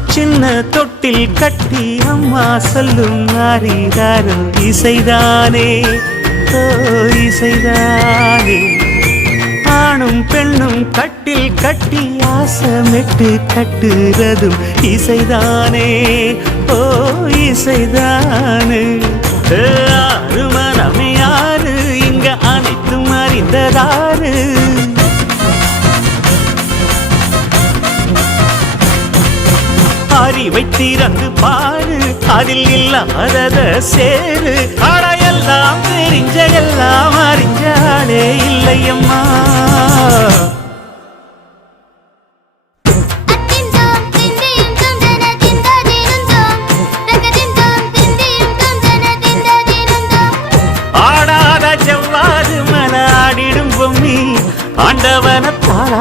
சின்ன தொட்டில் கட்டி அம்மா சொல்லும் ஆரிதாரும் இசைதானே ஓ இசைதானே. ஆணும் பெண்ணும் கட்டில் கட்டி ஆசமிட்டு கட்டுறதும் இசைதானே ஓ இசைதான் வாய் வைத்திறந்து பாடு அதில் இல்லாதத சேரு. ஆனா எல்லாம் தெரிஞ்ச எல்லாம் அறிஞ்ச ஆளே இல்லையம்மா ஆடாத செவ்வாறு மன ஆடிடும் பொம்மி. ஆண்டவன